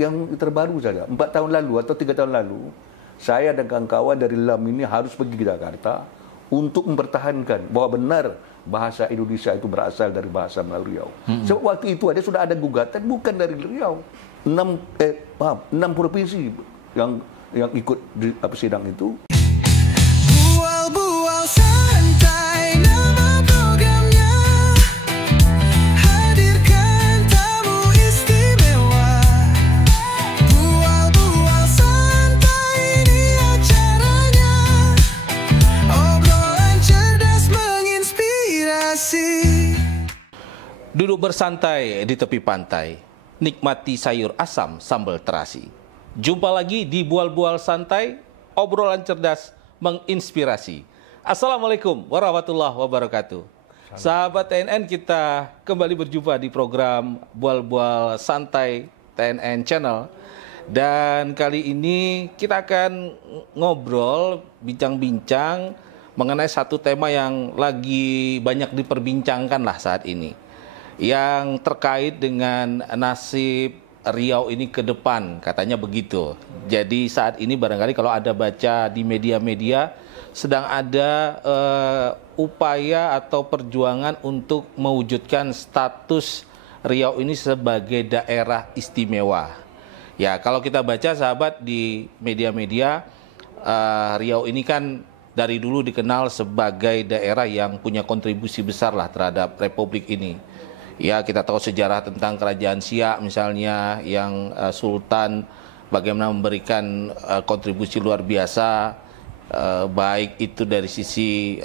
yang terbaru saja. 4 tahun lalu atau 3 tahun lalu, saya dan kawan-kawan dari LAM ini harus pergi ke Jakarta untuk mempertahankan bahwa benar bahasa Indonesia itu berasal dari bahasa Melayu Riau. Sebab waktu itu sudah ada gugatan bukan dari Riau. 6 provinsi yang ikut di sidang itu. Bual-bual santai nama programnya, hadirkan tamu istimewa. Bual-bual santai ini acaranya, obrolan cerdas menginspirasi. Duduk bersantai di tepi pantai, nikmati sayur asam sambal terasi. Jumpa lagi di Bual-Bual Santai, obrolan cerdas menginspirasi. Assalamualaikum warahmatullahi wabarakatuh. Sahabat TNN, kita kembali berjumpa di program Bual-Bual Santai TNN Channel. Dan kali ini kita akan ngobrol, bincang-bincang mengenai satu tema yang lagi banyak diperbincangkan lah saat ini, yang terkait dengan nasib Riau ini ke depan, katanya begitu. Jadi saat ini barangkali kalau ada baca di media-media, sedang ada upaya atau perjuangan untuk mewujudkan status Riau ini sebagai daerah istimewa. Ya, kalau kita baca sahabat di media-media, Riau ini kan dari dulu dikenal sebagai daerah yang punya kontribusi besar lah terhadap Republik ini. Ya, kita tahu sejarah tentang Kerajaan Siak misalnya, yang Sultan bagaimana memberikan kontribusi luar biasa, baik itu dari sisi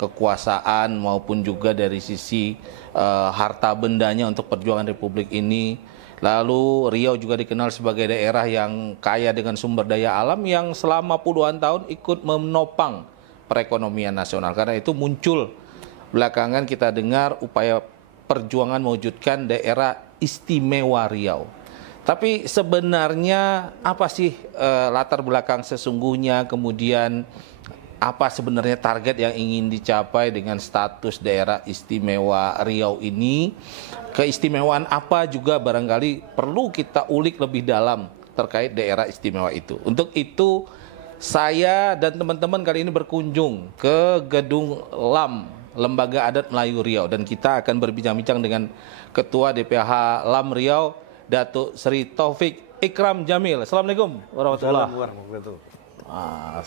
kekuasaan maupun juga dari sisi harta bendanya untuk perjuangan Republik ini. Lalu Riau juga dikenal sebagai daerah yang kaya dengan sumber daya alam yang selama puluhan tahun ikut menopang perekonomian nasional. Karena itu muncul belakangan kita dengar upaya perjuangan mewujudkan daerah istimewa Riau. Tapi sebenarnya apa sih latar belakang sesungguhnya, kemudian apa sebenarnya target yang ingin dicapai dengan status daerah istimewa Riau ini? Keistimewaan apa juga barangkali perlu kita ulik lebih dalam terkait daerah istimewa itu. Untuk itu saya dan teman-teman kali ini berkunjung ke Gedung LAM, Lembaga Adat Melayu Riau, dan kita akan berbincang-bincang dengan Ketua DPH LAM Riau, Datuk Seri Taufik Ikram Jamil. Assalamualaikum warahmatullahi wabarakatuh.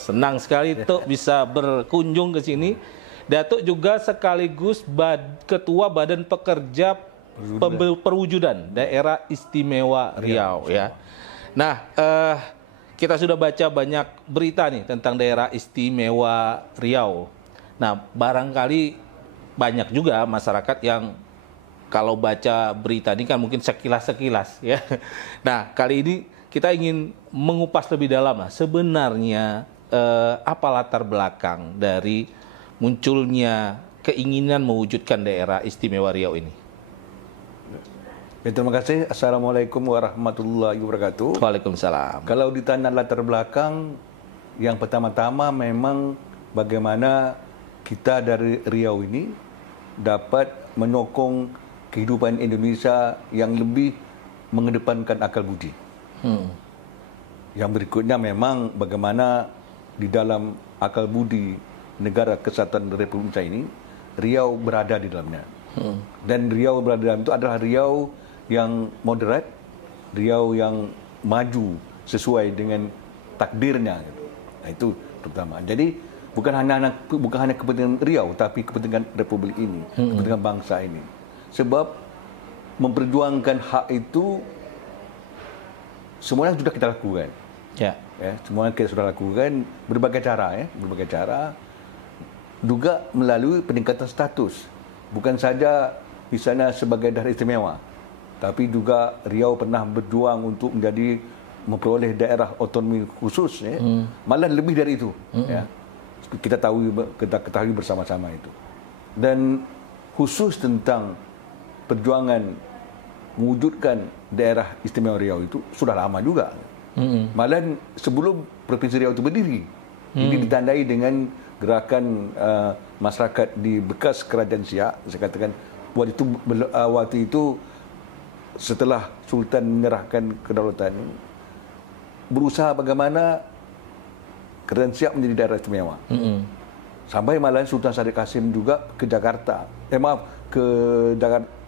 Senang sekali Tuk bisa berkunjung ke sini. Datuk juga sekaligus Ketua Badan Pekerja Perwujudan Daerah Istimewa Riau ya. Nah, kita sudah baca banyak berita nih tentang daerah istimewa Riau. Nah, barangkali banyak juga masyarakat yang kalau baca berita ini kan mungkin sekilas-sekilas ya. Nah, kali ini kita ingin mengupas lebih dalam lah. Sebenarnya apa latar belakang dari munculnya keinginan mewujudkan daerah istimewa Riau ini? Terima kasih. Assalamualaikum warahmatullahi wabarakatuh. Waalaikumsalam. Kalau ditanya latar belakang, yang pertama-tama memang bagaimana kita dari Riau ini dapat menyokong kehidupan Indonesia yang lebih mengedepankan akal budi. Yang berikutnya memang bagaimana di dalam akal budi Negara Kesatuan Republik Indonesia ini, Riau berada di dalamnya. Dan Riau berada di dalam itu adalah Riau yang moderat, Riau yang maju sesuai dengan takdirnya. Nah, itu terutama. Jadi bukan hanya kepentingan Riau, tapi kepentingan Republik ini, kepentingan bangsa ini. Sebab memperjuangkan hak itu semuanya sudah kita lakukan. Ya, semuanya kita sudah lakukan berbagai cara, juga melalui peningkatan status. Bukan saja misalnya sebagai daerah istimewa, tapi juga Riau pernah berjuang untuk memperoleh daerah otonomi khusus, ya. Malah lebih dari itu. Ya. Kita ketahui bersama-sama itu. Dan khusus tentang perjuangan mewujudkan daerah istimewa Riau itu sudah lama juga. Malah sebelum Provinsi Riau itu berdiri. Ini ditandai dengan gerakan masyarakat di bekas Kerajaan Siak. Saya katakan waktu itu setelah Sultan menyerahkan kedaulatan, berusaha bagaimana Kerajaan Siap menjadi daerah istimewa. Sampai malahan Sultan Syarif Kasim juga ke Jakarta, ke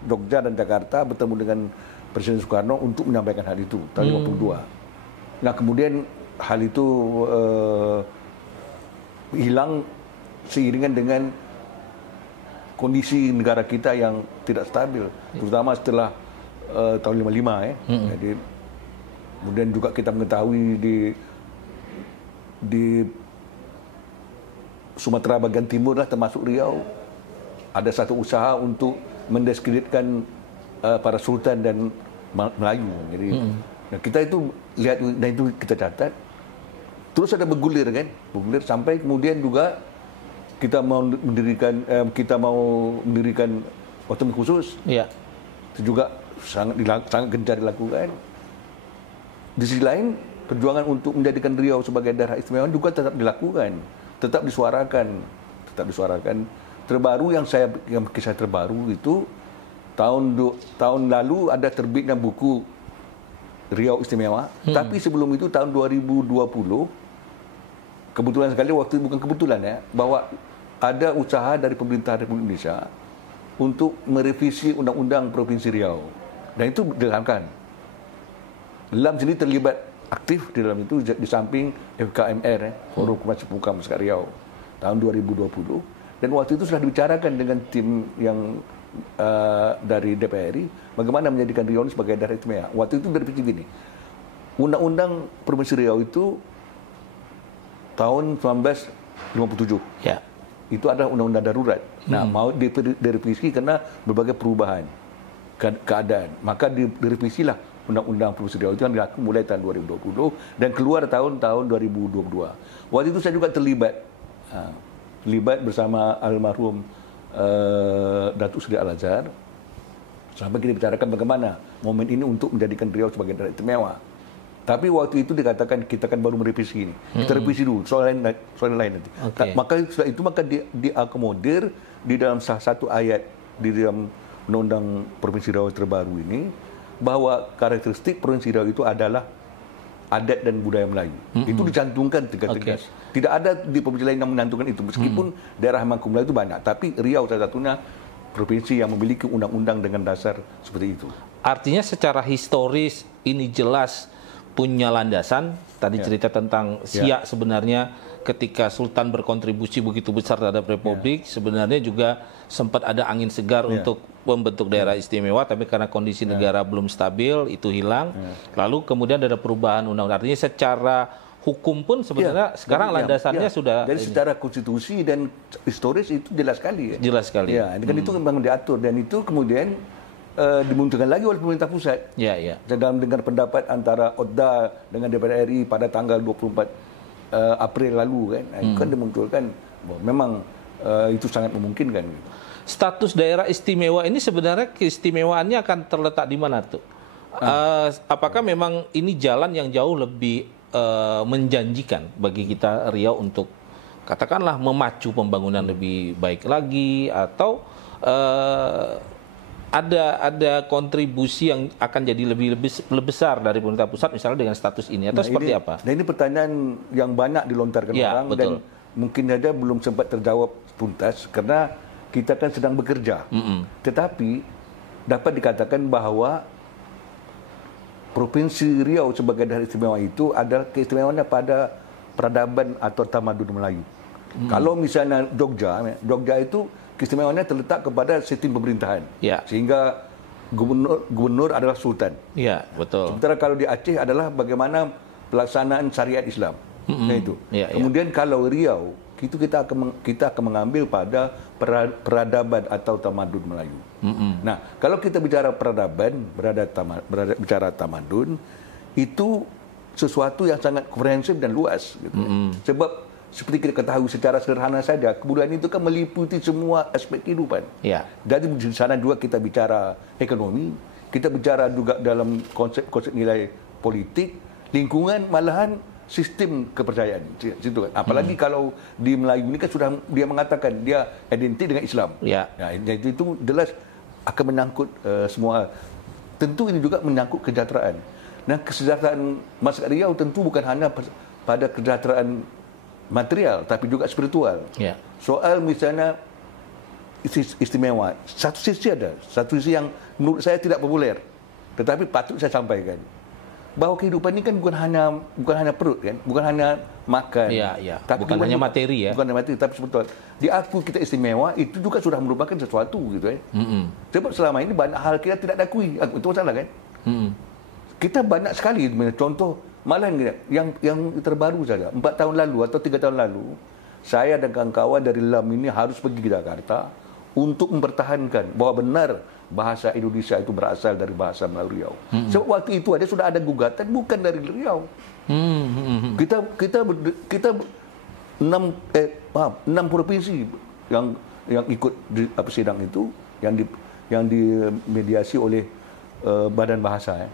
Jogja dan Jakarta bertemu dengan Presiden Soekarno untuk menyampaikan hal itu tahun 52. Nah kemudian hal itu hilang seiringan dengan kondisi negara kita yang tidak stabil, terutama setelah tahun 55 Jadi kemudian juga kita mengetahui di Sumatera bagian timur lah, termasuk Riau, ada satu usaha untuk mendiskreditkan para sultan dan Melayu. Jadi nah kita itu lihat dan itu kita catat. Terus ada bergulir sampai kemudian juga kita mau mendirikan otonomi khusus. Ya. Itu juga sangat gencar dilakukan. Di sisi lain, perjuangan untuk menjadikan Riau sebagai daerah istimewa juga tetap dilakukan, tetap disuarakan. Terbaru yang kisah terbaru itu tahun lalu ada terbitnya buku Riau Istimewa. Tapi sebelum itu tahun 2020, kebetulan sekali bukan kebetulan bahwa ada usaha dari pemerintah Republik Indonesia untuk merevisi Undang-Undang Provinsi Riau, dan itu dilakukan. Dalam sini terlibat aktif di dalam itu di samping FKMR, Forum Komisi Hukum Masyarakat Riau, tahun 2020. Dan waktu itu sudah dibicarakan dengan tim yang dari DPRI bagaimana menjadikan Riau ini sebagai daerah istimewa. Waktu itu berpikir gini, Undang-Undang Provinsi Riau itu tahun 1957. Ya. Itu adalah undang-undang darurat. Nah, mau direvisi karena berbagai perubahan keadaan. Maka direvisilah Undang-Undang Provinsi Riau itu yang dilakukan mulai tahun 2020 dan keluar tahun 2022. Waktu itu saya juga terlibat bersama almarhum Datuk Seri Al-Azhar sampai kita bicarakan bagaimana momen ini untuk menjadikan Riau sebagai daerah istimewa. Tapi waktu itu dikatakan kita kan baru merevisi ini. Kita revisi dulu soal lain nanti. Okay. Maka setelah itu diakomodir di dalam salah satu ayat di dalam Undang-Undang Provinsi Riau terbaru ini bahwa karakteristik Provinsi Riau itu adalah adat dan budaya Melayu. Itu dicantumkan tegas-tegas. Okay. Tidak ada di provinsi lain yang mencantumkan itu. Meskipun daerah Mangku Melayu itu banyak, tapi Riau salah satunya provinsi yang memiliki undang-undang dengan dasar seperti itu. Artinya secara historis ini jelas punya landasan. Tadi cerita tentang Siak sebenarnya ketika Sultan berkontribusi begitu besar terhadap Republik, sebenarnya juga sempat ada angin segar untuk membentuk daerah istimewa, tapi karena kondisi negara belum stabil, itu hilang. Lalu kemudian ada perubahan undang-undang. Artinya secara hukum pun sebenarnya sekarang landasannya sudah... Dari secara konstitusi dan historis itu jelas sekali. Jelas sekali. Ya, kan itu memang diatur, dan itu kemudian dimunculkan lagi oleh pemerintah pusat. Dalam dengar pendapat antara ODA dengan DPR RI pada tanggal 24 April lalu kan dimunculkan bahwa memang itu sangat memungkinkan. Status daerah istimewa ini sebenarnya keistimewaannya akan terletak di mana tuh? Apakah memang ini jalan yang jauh lebih menjanjikan bagi kita Riau untuk katakanlah memacu pembangunan lebih baik lagi, atau ada kontribusi yang akan jadi lebih besar dari pemerintah pusat misalnya dengan status ini, atau seperti apa? Nah, ini pertanyaan yang banyak dilontarkan orang, dan mungkin saja belum sempat terjawab tuntas karena kita kan sedang bekerja. Tetapi dapat dikatakan bahwa Provinsi Riau sebagai daerah istimewa itu adalah keistimewaannya pada peradaban atau tamadun Melayu. Kalau misalnya Jogja itu keistimewaannya terletak kepada sistem pemerintahan, sehingga gubernur adalah sultan. Ya, betul. Sementara kalau di Aceh adalah bagaimana pelaksanaan syariat Islam. Kemudian kalau Riau itu kita akan mengambil pada peradaban atau tamadun Melayu. Nah, kalau kita bicara peradaban, bicara tamadun, itu sesuatu yang sangat komprehensif dan luas. Gitu. Sebab seperti kita ketahui secara sederhana saja, kebudayaan itu kan meliputi semua aspek kehidupan. Jadi di sana juga kita bicara ekonomi, kita bicara juga dalam konsep nilai politik, lingkungan, malahan sistem kepercayaan. Apalagi kalau di Melayu ini kan sudah dia mengatakan dia identik dengan Islam. Nah, itu jelas akan menyangkut semua tentu ini juga menyangkut kesejahteraan. Dan kesejahteraan masyarakat Riau tentu bukan hanya pada kesejahteraan material, tapi juga spiritual. Ya. Soal misalnya istimewa, satu sisi ada, satu sisi yang menurut saya tidak populer, tetapi patut saya sampaikan. Bahwa kehidupan ini kan bukan hanya perut kan, bukan hanya makan. Iya. Tapi Bukan hanya materi ya. Bukan hanya materi, tapi sebetulnya diakui kita istimewa itu juga sudah merupakan sesuatu gitu ya. Sebab selama ini banyak hal kita tidak diakui, itu masalah kan. Kita banyak sekali, contoh malah yang terbaru saja 4 tahun lalu atau 3 tahun lalu, saya dan kawan-kawan dari LAM ini harus pergi ke Jakarta untuk mempertahankan bahwa benar bahasa Indonesia itu berasal dari bahasa Melayu Riau. Sebab waktu itu sudah ada gugatan bukan dari Riau. Kita 6 provinsi yang ikut di sidang itu yang dimediasi oleh Badan Bahasa ya.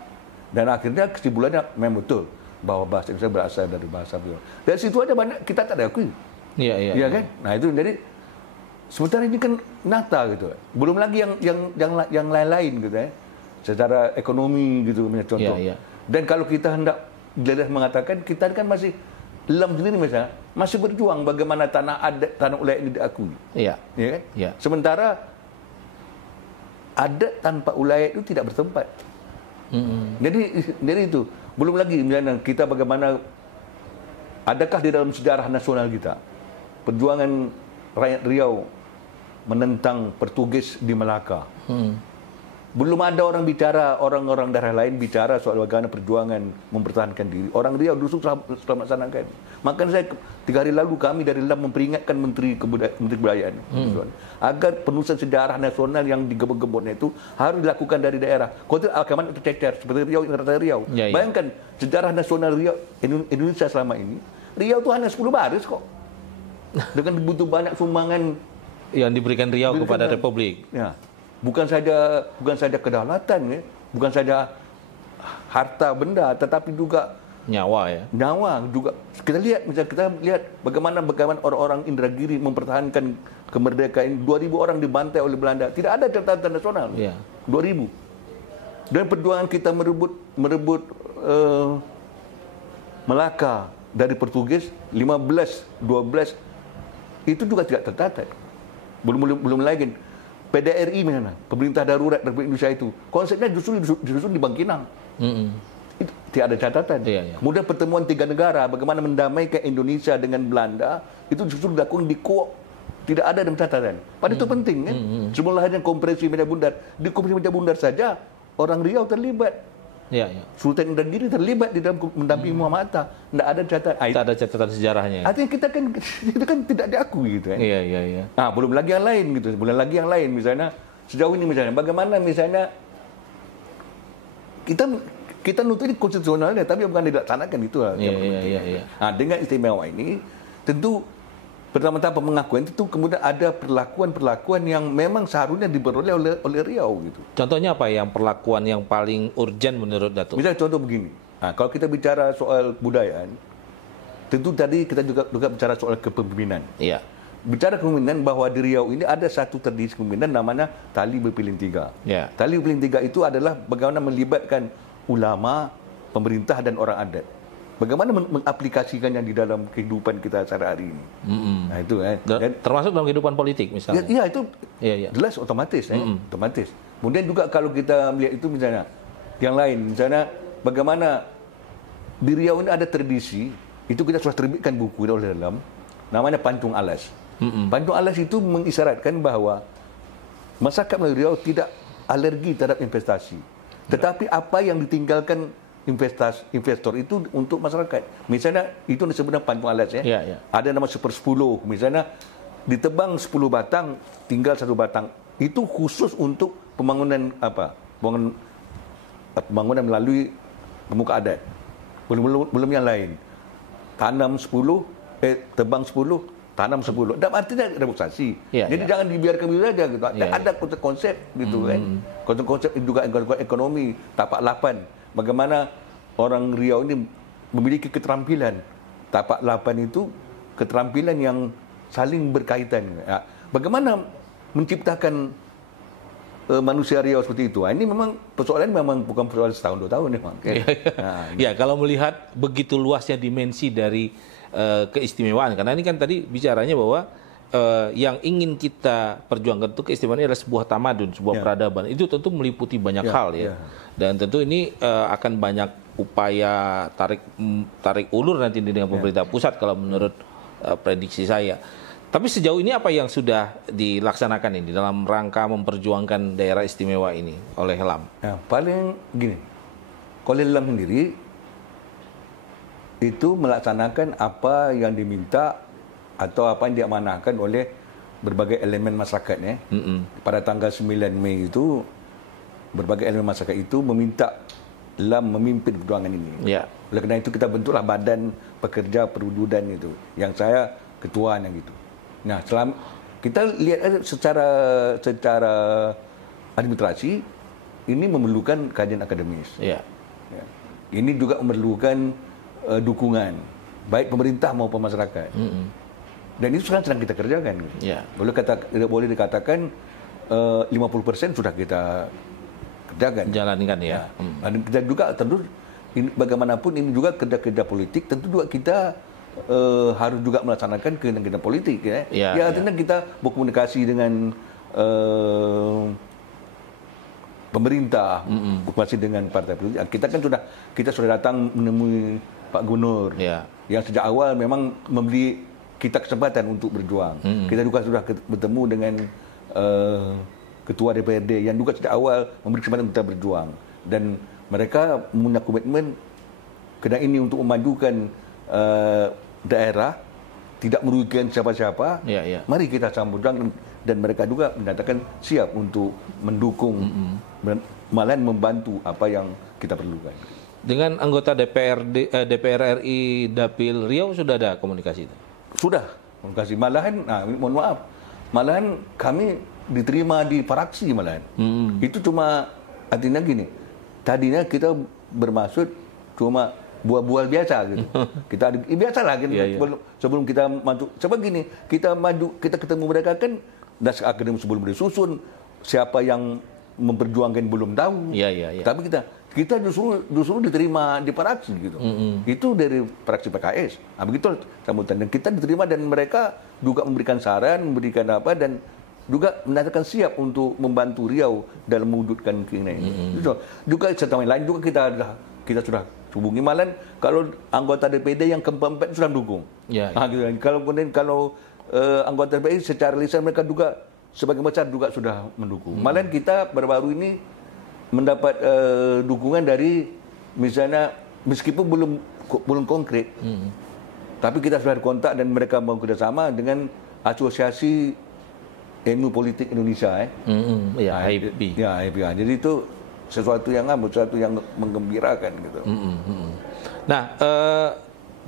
Dan akhirnya kesimpulannya memang betul bahwa bahasa Indonesia berasal dari bahasa Riau. Dari situ aja banyak kita tak diakui. Iya kan? Nah itu jadi sementara ini kan nyata gitu. Belum lagi yang lain-lain gitu ya. Secara ekonomi gitu contoh. Dan kalau kita hendak jelas mengatakan kita kan masih LAM sendiri misalnya masih berjuang bagaimana tanah adat, tanah ulayat ini diakui. Iya kan? Sementara adat tanpa ulayat itu tidak bertempat. Jadi itu belum lagi misalnya kita bagaimana adakah di dalam sejarah nasional kita perjuangan rakyat Riau menentang Portugis di Melaka. Belum ada orang-orang daerah lain bicara soal bagaimana perjuangan mempertahankan diri. Orang Riau justru telah melaksanakan. Makanya saya 3 hari lalu kami dari LAM memperingatkan Menteri Kebudayaan agar penulisan sejarah nasional yang digebor-gebornya itu harus dilakukan dari daerah. Kota Alkaman itu cecer seperti Riau, Riau. Bayangkan sejarah nasional Riau Indonesia selama ini, Riau itu hanya 10 baris kok. Dengan begitu banyak sumbangan yang diberikan Riau kepada Republik. Ya. Bukan saja kedaulatan ya, bukan saja harta benda, tetapi juga nyawa ya. Nyawa juga. Kita lihat bagaimana orang-orang Indragiri mempertahankan kemerdekaan. 2.000 orang dibantai oleh Belanda. Tidak ada catatan nasional. 2.000. Dan perjuangan kita merebut Melaka dari Portugis 15, 12 itu juga tidak tercatat. Belum lagi PDRI misalnya, Pemerintah Darurat Republik Indonesia itu, konsepnya justru di Bangkinang. Itu tidak ada catatan. Kemudian pertemuan 3 negara, bagaimana mendamaikan Indonesia dengan Belanda, itu justru dilakukan di Kuok. Tidak ada dalam catatan. Padahal itu penting kan? Semula hanya Konferensi Meja Bundar. Di Konferensi Meja Bundar saja, orang Riau terlibat. Sultan Indragiri terlibat di dalam mendampingi Muhammad Hatta. Tidak ada catatan. Tidak ada catatan sejarahnya. Artinya kita kan tidak diakui gitu kan. Nah, belum lagi yang lain gitu. Belum lagi yang lain misalnya sejauh ini misalnya bagaimana misalnya kita nuntut ini konstitusionalnya tapi bukan dilaksanakan itu. Nah, dengan istimewa ini tentu pertama-tama pengakuan itu kemudian ada perlakuan yang memang seharusnya diperoleh oleh Riau gitu. Contohnya apa yang perlakuan yang paling urgent menurut Datuk? Misalnya contoh begini. Nah, kalau kita bicara soal budayaan, tentu tadi kita juga bicara soal kepemimpinan. Bicara kepemimpinan bahwa di Riau ini ada satu tradisi kepemimpinan namanya Tali Berpiling Tiga. Tali Berpiling Tiga itu adalah bagaimana melibatkan ulama, pemerintah dan orang adat. Bagaimana mengaplikasikannya di dalam kehidupan kita sehari-hari ini. Nah itu termasuk dalam kehidupan politik misalnya. Iya itu jelas otomatis. Otomatis. Kemudian juga kalau kita melihat itu misalnya yang lain, misalnya bagaimana di Riau ini ada tradisi, itu kita sudah terbitkan buku oleh dalam namanya Pancung Alas. Pancung Alas itu mengisyaratkan bahwa masyarakat Melayu Riau tidak alergi terhadap investasi. Tetapi apa yang ditinggalkan investor itu untuk masyarakat. Misalnya itu sebenarnya Pancung Alas ya. Ada nama 1/10. Misalnya ditebang 10 batang, tinggal 1 batang. Itu khusus untuk pembangunan pembangunan melalui pemuka adat. Belum yang lain. Tanam 10, tebang 10, tanam 10. Dan artinya revolusi. Jadi jangan dibiarkan begitu saja gitu. Ada konsep gitu kan. Konsep juga ekonomi, tapak 8. Bagaimana orang Riau ini memiliki keterampilan. Tapak 8 itu keterampilan yang saling berkaitan. Bagaimana menciptakan manusia Riau seperti itu. Ini memang persoalan memang bukan persoalan setahun 2 tahun memang. Kan? Ya, kalau melihat begitu luasnya dimensi dari keistimewaan, karena ini kan tadi bicaranya bahwa yang ingin kita perjuangkan itu keistimewaan adalah sebuah tamadun, sebuah peradaban. Itu tentu meliputi banyak hal ya. Dan tentu ini akan banyak upaya tarik ulur nanti dengan pemerintah pusat kalau menurut prediksi saya. Tapi sejauh ini apa yang sudah dilaksanakan ini dalam rangka memperjuangkan daerah istimewa ini oleh LAM? Nah, paling gini, oleh LAM sendiri itu melaksanakan apa yang diminta atau apa yang diamanahkan oleh berbagai elemen masyarakat ya. Pada tanggal 9 Mei itu berbagai elemen masyarakat itu meminta LAM memimpin perjuangan ini. Ya. Oleh karena itu kita bentuklah Badan Pekerja Perwujudan itu, yang saya ketuanya gitu. Nah, kita lihat secara administrasi ini memerlukan kajian akademis. Ya. Ya. Ini juga memerlukan dukungan baik pemerintah maupun masyarakat. Dan itu sedang kita kerjakan. Gitu. Ya. Boleh dikatakan 50% sudah kita kerjakan. Jalankan ya. Dan kita juga tentu ini, bagaimanapun ini juga kerja-kerja politik, tentu juga kita harus juga melaksanakan kegiatan politik ya. Artinya kita berkomunikasi dengan pemerintah, berkomunikasi dengan partai politik. Kita sudah datang menemui Pak Gubernur yang sejak awal memang memberi kita kesempatan untuk berjuang. Kita juga sudah bertemu dengan Ketua DPRD yang juga sejak awal memberi kesempatan kita berjuang, dan mereka punya komitmen kerana ini untuk memajukan daerah, tidak merugikan siapa-siapa. Mari kita sambut, dan mereka juga menyatakan siap untuk mendukung, malahan membantu apa yang kita perlukan. Dengan anggota DPR RI Dapil Riau sudah ada komunikasi itu? Sudah komunikasi. Malahan, mohon maaf, malahan kami diterima di fraksi malahan. Itu cuma artinya gini. Tadinya kita bermaksud cuma buah-buah biasa gitu. Kita biasalah gitu. Sebelum kita maju. Sebab gini, kita ketemu mereka kan naskah akademis sebelum disusun, siapa yang memperjuangkan belum tahu. Tapi kita justru diterima di fraksi gitu. Itu dari fraksi PKS. Begitu sambutan, dan kita diterima, dan mereka juga memberikan saran, memberikan apa, dan juga menyatakan siap untuk membantu Riau dalam mewujudkan keinginan ini. Juga serta lain juga kita sudah hubungi, malah kalau anggota DPD yang keempat sudah mendukung. Gitu. Kalau anggota DPD secara lisan mereka juga sebagian besar juga sudah mendukung. Malah kita baru-baru ini mendapat dukungan dari, misalnya meskipun belum konkret, tapi kita sudah kontak dan mereka mau kerjasama dengan Asosiasi Ilmu Politik Indonesia. AIP. Jadi itu sesuatu yang menggembirakan gitu. Nah,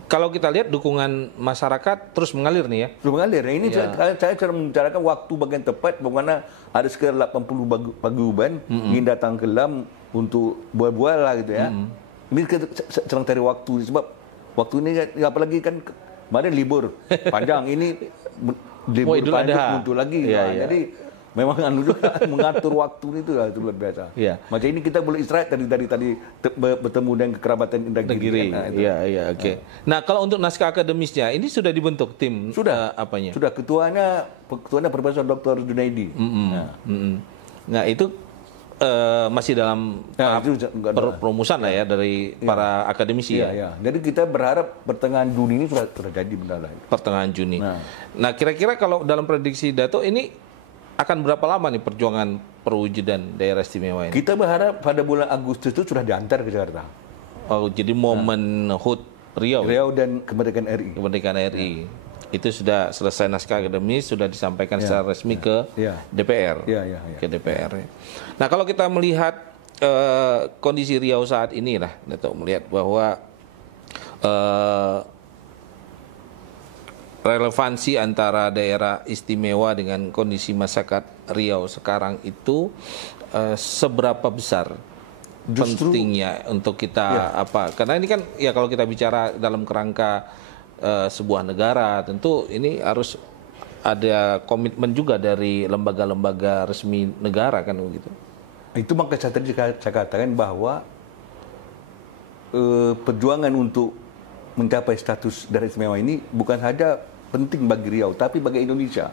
kalau kita lihat dukungan masyarakat terus mengalir nih ya. Terus mengalir. Nah, ini saya cara membicarakan waktu bagian tepat, bagaimana ada sekitar 80 paguyuban ingin datang ke LAM untuk bual-bual lah gitu ya. Ini kita sedang cari waktu, sebab waktu ini apalagi kan kemarin libur panjang, ini libur panjang muncul lagi. Jadi memang juga mengatur waktu itu luar biasa. Macam ini kita boleh istirahat tadi bertemu dengan kekerabatan Indragiri. Oke. Nah, kalau untuk naskah akademisnya ini sudah dibentuk tim apanya? Sudah, ketuanya Profesor Dr. Junaidi. Nah, itu masih dalam tahap perumusan lah ya dari para akademisi ya. Jadi kita berharap pertengahan Juni ini sudah jadi benar lah. Pertengahan Juni. Nah, kira-kira kalau dalam prediksi Dato ini akan berapa lama nih perjuangan perwujudan daerah istimewa ini? Kita berharap pada bulan Agustus itu sudah diantar ke Jakarta. Oh, jadi momen HUT Riau dan Kemerdekaan RI. Kemerdekaan RI. Itu sudah selesai naskah akademis, sudah disampaikan secara resmi ke DPR. Ke DPR. Nah, kalau kita melihat kondisi Riau saat ini lah, Dato melihat bahwa relevansi antara daerah istimewa dengan kondisi masyarakat Riau sekarang itu seberapa besar pentingnya untuk kita karena ini kan ya kalau kita bicara dalam kerangka sebuah negara, tentu ini harus ada komitmen juga dari lembaga-lembaga resmi negara kan begitu. Itu makanya saya katakan bahwa perjuangan untuk mencapai status daerah istimewa ini bukan saja penting bagi Riau, tapi bagi Indonesia.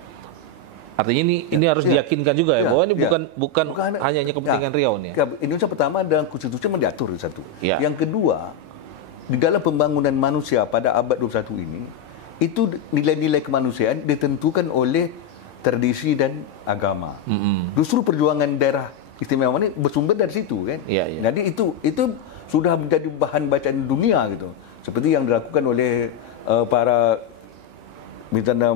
Artinya ini harus diyakinkan juga ya, bahwa ini bukan hanya kepentingan Riau nih. Ya, Indonesia pertama dalam konstitusi mendiatur satu. Ya. Yang kedua, di dalam pembangunan manusia pada abad 21 ini, itu nilai-nilai kemanusiaan ditentukan oleh tradisi dan agama. Justru perjuangan daerah istimewa ini bersumber dari situ kan. Ya, ya. Jadi itu sudah menjadi bahan bacaan dunia gitu. Seperti yang dilakukan oleh para misalnya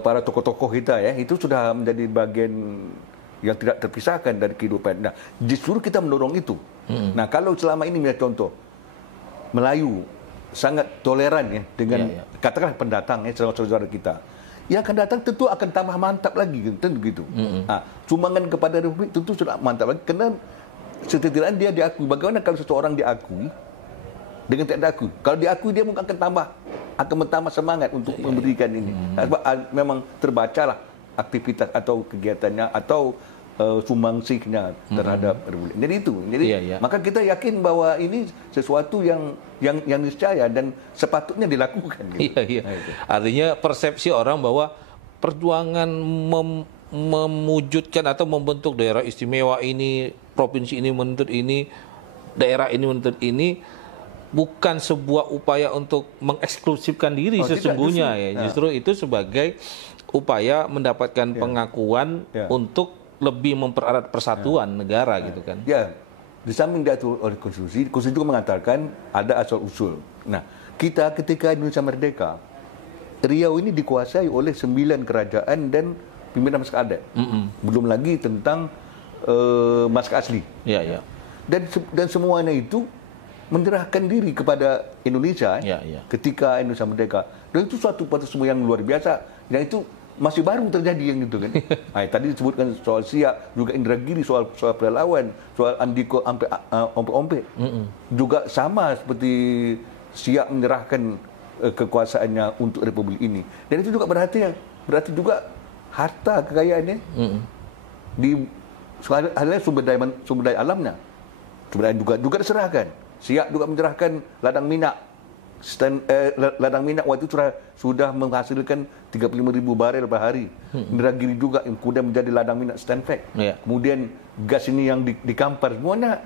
para tokoh-tokoh kita ya, itu sudah menjadi bagian yang tidak terpisahkan dari kehidupan. Nah, justru kita mendorong itu. Nah, kalau selama ini misalnya contoh Melayu sangat toleran ya dengan katakanlah pendatang ya, saudara-saudara kita. Yang akan datang tentu akan tambah mantap lagi tentu gitu. Nah, sumbangan kepada Republik tentu sudah mantap lagi karena setidaknya dia diakui. Bagaimana kalau seseorang diakui dengan tidak diakui? Kalau diakui dia mungkin akan bertambah semangat untuk memberikan ini. Sebab memang terbacalah aktivitas atau kegiatannya atau sumbangsihnya terhadap Republik. Jadi itu. Jadi maka kita yakin bahwa ini sesuatu yang niscaya dan sepatutnya dilakukan. Gitu. Iya. Artinya persepsi orang bahwa perjuangan memwujudkan atau membentuk daerah istimewa ini, provinsi ini menuntut ini, daerah ini menuntut ini, bukan sebuah upaya untuk mengeksklusifkan diri sesungguhnya justru itu sebagai upaya mendapatkan pengakuan untuk lebih mempererat persatuan negara gitu kan. Ya, di samping diatur oleh konstitusi juga mengatakan ada asal usul. Nah, kita ketika Indonesia merdeka, Riau ini dikuasai oleh 9 kerajaan dan pimpinan masyarakat adat. Belum lagi tentang masyarakat asli. Iya. Dan semuanya itu menyerahkan diri kepada Indonesia ketika Indonesia merdeka. Dan itu suatu semua yang luar biasa. Dan itu masih baru terjadi yang gitu kan. Tadi disebutkan soal Siak, juga Indragiri, soal Pelalawan, soal Andiko Ompe-Ompe. Juga sama seperti Siak menyerahkan kekuasaannya untuk Republik ini. Dan itu juga berarti juga harta kekayaannya di sumber daya alamnya. Sebenarnya juga diserahkan. Siak juga menyerahkan ladang minyak. Ladang minyak waktu itu sudah menghasilkan 35.000 barel per hari. Indragiri juga yang kemudian menjadi ladang minyak Stanford. Kemudian gas ini yang dikampar semuanya.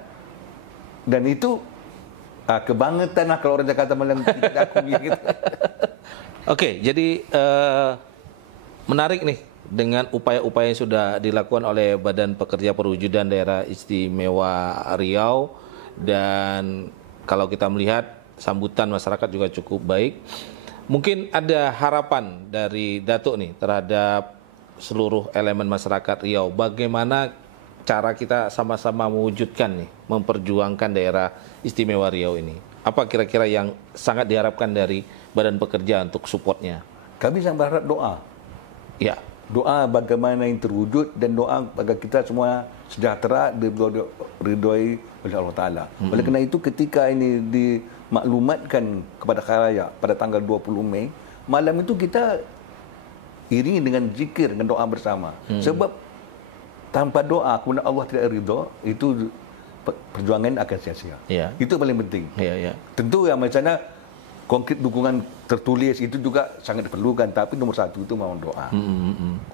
Dan itu kebangetan lah kalau orang Jakarta malah tidak diakui gitu. Oke, jadi menarik nih dengan upaya-upaya yang sudah dilakukan oleh Badan Pekerja Perwujudan Daerah Istimewa Riau, dan kalau kita melihat sambutan masyarakat juga cukup baik. Mungkin ada harapan dari Datuk nih terhadap seluruh elemen masyarakat Riau. Bagaimana cara kita sama-sama mewujudkan nih, memperjuangkan daerah istimewa Riau ini? Apa kira-kira yang sangat diharapkan dari Badan Pekerja untuk supportnya? Kami sangat berharap doa. Ya. Doa bagaimana yang terwujud dan doa agar kita semua sejahtera, diridhoi oleh Allah Ta'ala. Oleh kerana itu ketika ini dimaklumatkan kepada khalayak pada tanggal 20 Mei, malam itu kita iringi dengan zikir, dengan doa bersama. Sebab tanpa doa, kemudian Allah tidak ridho, itu perjuangan akan sia-sia. Itu paling penting. Tentu ya misalnya konkret dukungan tertulis itu juga sangat diperlukan, tapi nomor satu itu mohon doa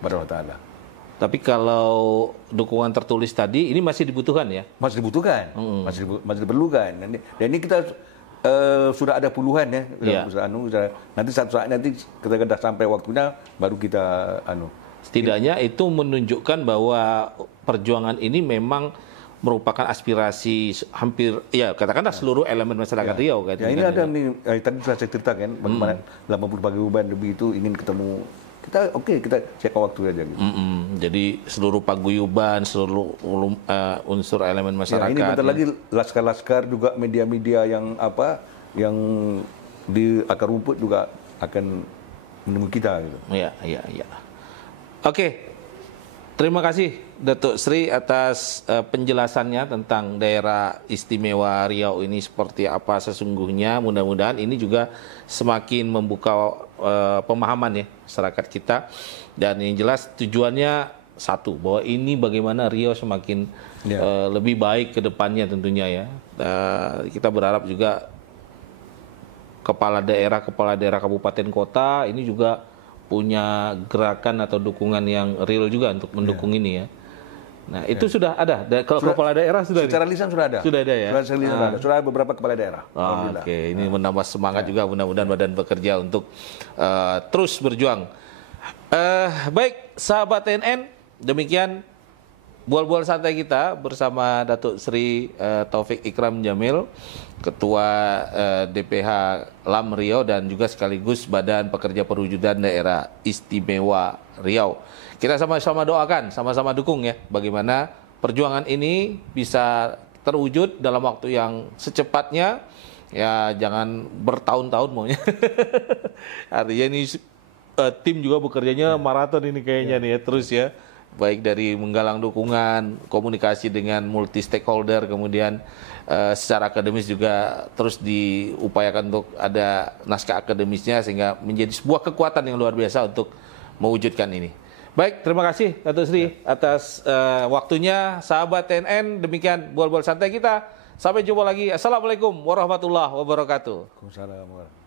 kepada Allah Ta'ala. Tapi kalau dukungan tertulis tadi ini masih dibutuhkan ya? Masih dibutuhkan, masih diperlukan. Dan ini kita sudah ada puluhan ya. Nanti satu saat nanti kita sudah sampai waktunya baru kita Setidaknya itu menunjukkan bahwa perjuangan ini memang merupakan aspirasi hampir katakanlah seluruh elemen masyarakat Riau kan. Ya, ini ada nih tadi sudah saya ceritakan bagaimana 80 paguyuban lebih itu ingin ketemu. Kita cek waktu aja gitu. Jadi seluruh paguyuban, seluruh unsur elemen masyarakat. Ini bentar lagi laskar-laskar juga media-media yang di akar rumput juga akan menemui kita gitu. Iya. Oke. Terima kasih Datuk Sri atas penjelasannya tentang daerah istimewa Riau ini seperti apa sesungguhnya. Mudah-mudahan ini juga semakin membuka pemahaman ya masyarakat kita. Dan yang jelas tujuannya satu, bahwa ini bagaimana Riau semakin lebih baik ke depannya tentunya ya. Kita berharap juga kepala daerah kabupaten kota ini juga punya gerakan atau dukungan yang real juga untuk mendukung ini ya. Nah, itu sudah ada. Kalau kepala daerah sudah. Secara lisan sudah ada. Sudah ada ya. Secara lisan sudah ada. Sudah ada beberapa kepala daerah. Oke, ini menambah semangat juga mudah-mudahan Badan Bekerja untuk terus berjuang. Baik, sahabat TNN, demikian bual-bual santai kita bersama Datuk Sri Taufik Ikram Jamil, Ketua DPH LAM Riau dan juga sekaligus Badan Pekerja Perwujudan Daerah Istimewa Riau. Kita sama-sama doakan, sama-sama dukung ya bagaimana perjuangan ini bisa terwujud dalam waktu yang secepatnya. Ya jangan bertahun-tahun maunya. Artinya ini tim juga bekerjanya maraton ini kayaknya nih ya terus ya. Baik dari menggalang dukungan, komunikasi dengan multi stakeholder, kemudian secara akademis juga terus diupayakan untuk ada naskah akademisnya sehingga menjadi sebuah kekuatan yang luar biasa untuk mewujudkan ini. Baik, terima kasih Datuk Sri atas waktunya, sahabat TNN. Demikian bual-bual santai kita. Sampai jumpa lagi. Assalamualaikum warahmatullahi wabarakatuh. Waalaikumsalam.